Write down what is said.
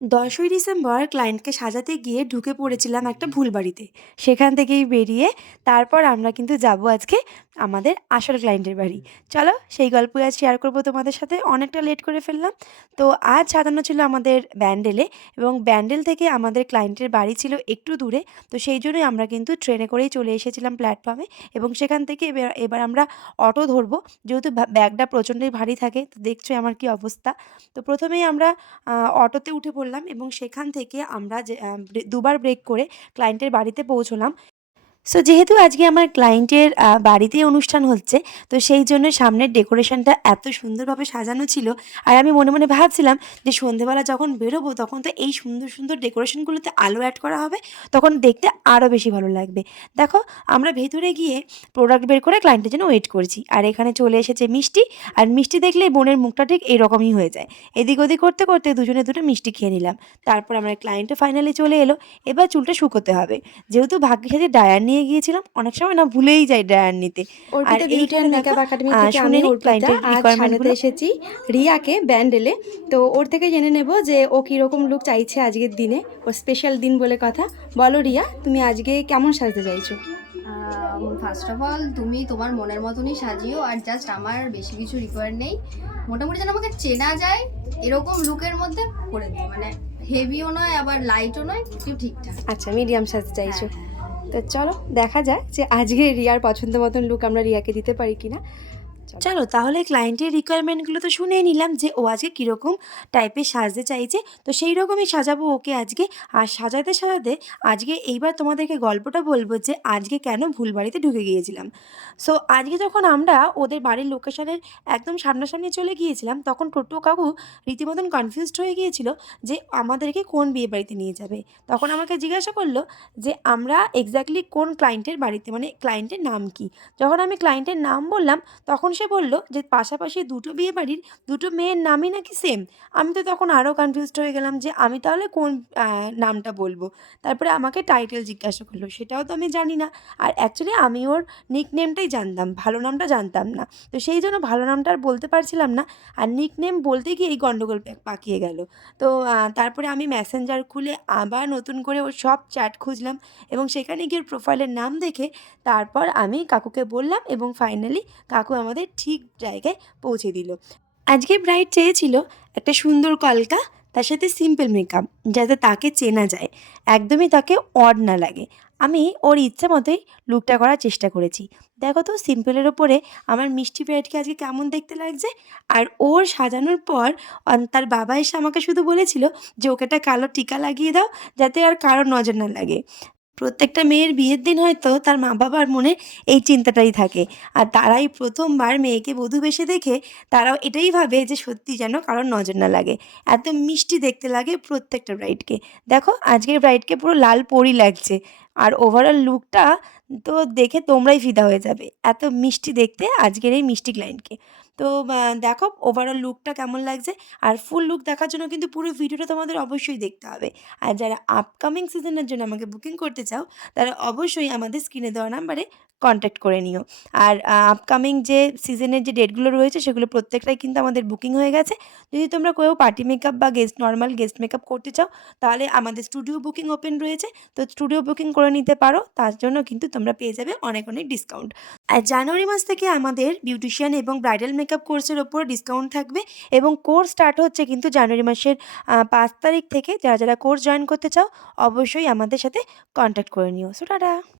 দশই ডিসেম্বর ক্লায়েন্টকে সাজাতে গিয়ে ঢুকে পড়েছিলাম একটা ভুল বাড়িতে। সেখান থেকেই বেরিয়ে তারপর আমরা কিন্তু যাব আজকে আমাদের আসল ক্লায়েন্টের বাড়ি। চলো সেই গল্পই আজ শেয়ার করব তোমাদের সাথে। অনেকটা লেট করে ফেললাম। তো আজ সাজানো ছিল আমাদের ব্যান্ডেলে এবং ব্যান্ডেল থেকে আমাদের ক্লায়েন্টের বাড়ি ছিল একটু দূরে। তো সেই জন্যই আমরা কিন্তু ট্রেনে করেই চলে এসেছিলাম প্ল্যাটফর্মে এবং সেখান থেকে এবার এবার আমরা অটো ধরবো। যেহেতু ব্যা ব্যাগটা প্রচণ্ডই ভারী থাকে। তো দেখছ আমার কি অবস্থা। তো প্রথমেই আমরা অটোতে উঠে পড়লাম এবং সেখান থেকে আমরা যে দুবার ব্রেক করে ক্লায়েন্টের বাড়িতে পৌঁছলাম। সো যেহেতু আজকে আমার ক্লায়েন্টের বাড়িতে অনুষ্ঠান হচ্ছে, তো সেই জন্য সামনের ডেকোরেশনটা এত সুন্দরভাবে সাজানো ছিল। আর আমি মনে, মনে ভাবছিলাম যে সন্ধেবেলা যখন বেরোবো তখন তো এই সুন্দর, সুন্দর ডেকোরেশনগুলোতে আলো অ্যাড করা হবে। তখন দেখতে আরও বেশি ভালো লাগবে। দেখো আমরা ভেতরে গিয়ে প্রোডাক্ট বের করে ক্লায়েন্টের জন্য ওয়েট করছি। আর এখানে চলে এসেছে মিষ্টি। আর মিষ্টি দেখলেই বোনের মুখটা ঠিক এরকমই হয়ে যায়। এদিক ওদিক করতে, করতে দুজনে দুটো মিষ্টি খেয়ে নিলাম। তারপর আমার ক্লায়েন্টও ফাইনালি চলে এলো। এবার চুলটা শুকোতে হবে। যেহেতু ভাগ্যের সাথে ডায়ার নিয়ে গিয়েছিলাম। অনেক সময় না ভুলেই যাই ড্রায়ার নিতে। আর এইখানে মেকআপ একাডেমি থেকে আমি ক্লায়েন্টের আজ রিকোয়ারমেন্ট সাজাতে এসেছি রিয়াকে ব্যান্ডেলে। তো ওর থেকে জেনে নেব যে ও কীরকম লুক চাইছে আজকের দিনে। ওর স্পেশাল দিন বলে কথা। বলো রিয়া তুমি আজকে কেমন সাজতে চাইছো? ফার্স্ট অফ অল তুমি তোমার মনের মতনই সাজিও আর জাস্ট আমার বেশি কিছু রিকোয়ার নেই মোটামুটি যেন আমাকে চেনা যায় এরকম লুকের মধ্যে করে দিই মানে হেভিও নয় আবার লাইটও নয় একটু ঠিকঠাক আচ্ছা মিডিয়াম সাজতে চাইছো। তো চলো, দেখা যায় যে আজকে রিয়ার পছন্দ মতন লুক আমরা রিয়াকে দিতে পারি কিনা। চলো। তাহলে ক্লায়েন্টের রিকোয়ারমেন্টগুলো তো শুনেই নিলাম যে ও আজকে কীরকম টাইপের সাজতে চাইছে। তো সেই রকমই সাজাবো ওকে আজকে। আর সাজাতে, সাজাতে আজকে এইবার তোমাদেরকে গল্পটা বলব যে আজকে কেন ভুল বাড়িতে ঢুকে গিয়েছিলাম। সো আজকে যখন আমরা ওদের বাড়ির লোকেশনের একদম সামনাসামনি চলে গিয়েছিলাম তখন টোটো কাকু রীতিমতন কনফিউজড হয়ে গিয়েছিল যে আমাদেরকে কোন বিয়েবাড়িতে নিয়ে যাবে। তখন আমাকে জিজ্ঞাসা করল যে আমরা এক্স্যাক্টলি কোন ক্লায়েন্টের বাড়িতে মানে ক্লায়েন্টের নাম কী? যখন আমি ক্লায়েন্টের নাম বললাম তখন সে বলল যে, পাশাপাশি দুটো বিয়েবাড়ির দুটো মেয়ের নামই নাকি সেম। আমি তো তখন আরও কনফিউজড হয়ে গেলাম যে, আমি তাহলে কোন নামটা বলব। তারপরে আমাকে টাইটেল জিজ্ঞাসা করল। সেটাও তো আমি জানি না। আর অ্যাকচুয়ালি আমি ওর নিক নেমটাই জানতাম। ভালো নামটা জানতাম না। তো সেই জন্য ভালো নামটা আর বলতে পারছিলাম না। আর নিক নেম বলতে গিয়ে এই পে, পাকিয়ে গেল। তো তারপরে আমি মেসেঞ্জার খুলে আবার নতুন করে ওর সব চ্যাট খুঁজলাম এবং সেখানে গিয়ে প্রোফাইলের নাম দেখে তারপর আমি কাকুকে বললাম এবং ফাইনালি কাকু আমাদের ঠিক জায়গায় পৌঁছে দিল। আজকে ব্রাইড চেয়েছিল একটা সুন্দর কলকা, তার সাথে সিম্পল মেকআপ যাতে তাকে চেনা যায়। একদমই তাকে অড না লাগে। আমি ওর ইচ্ছে মতোই লুকটা করার চেষ্টা করেছি। দেখো তো সিম্পলের ওপরে আমার মিষ্টি ব্রাইডকে আজকে কেমন দেখতে লাগছে। আর ওর সাজানোর পর তার বাবা এসে আমাকে শুধু বলেছিল যে, ওকে একটা কালো টিকা লাগিয়ে দাও, যাতে আর কারও নজর না লাগে। প্রত্যেকটা মেয়ের বিয়ের দিন হয়তো তার মা-বাবার মনে এই চিন্তাটাই থাকে। আর তারাই প্রথমবার মেয়েকে বধূ বেশে দেখে তারাও এটাই ভাবে যে সত্যি যেন কারোর নজর না লাগে। এত মিষ্টি দেখতে লাগে প্রত্যেকটা ব্রাইডকে। দেখো, আজকের ব্রাইডকে পুরো লাল পরী লাগছে। আর ওভারঅল লুকটা তো দেখে তোমরাই ফিদা হয়ে যাবে। এত মিষ্টি দেখতে আজকের এই মিষ্টি ক্লায়েন্টকে। তো দেখো ওভারঅল লুকটা কেমন লাগছে। আর ফুল লুক দেখার জন্য কিন্তু পুরো ভিডিওটা তোমাদের অবশ্যই দেখতে হবে। আর যারা আপকামিং সিজনের জন্য আমাকে বুকিং করতে চাও, তারা অবশ্যই আমাদের স্ক্রিনে দেওয়া নাম্বারে কনট্যাক্ট করে নিও। আর আপকামিং যে সিজনের যে ডেটগুলো রয়েছে সেগুলো প্রত্যেকটাই কিন্তু আমাদের বুকিং হয়ে গেছে। যদি তোমরা কেউ পার্টি মেকআপ বা গেস্ট নর্মাল গেস্ট মেকআপ করতে চাও তাহলে আমাদের স্টুডিও বুকিং ওপেন রয়েছে। তো স্টুডিও বুকিং করে নিতে পারো। তার জন্য কিন্তু তোমরা পেয়ে যাবে অনেক, অনেক ডিসকাউন্ট। আর জানুয়ারি মাস থেকে আমাদের বিউটিশিয়ান এবং ব্রাইডাল মেকআপ কোর্সের ওপর ডিসকাউন্ট থাকবে এবং কোর্স স্টার্ট হচ্ছে কিন্তু জানুয়ারি মাসের পাঁচ তারিখ থেকে। যারা, যারা কোর্স জয়েন করতে চাও অবশ্যই আমাদের সাথে কনট্যাক্ট করে নিও। So tata.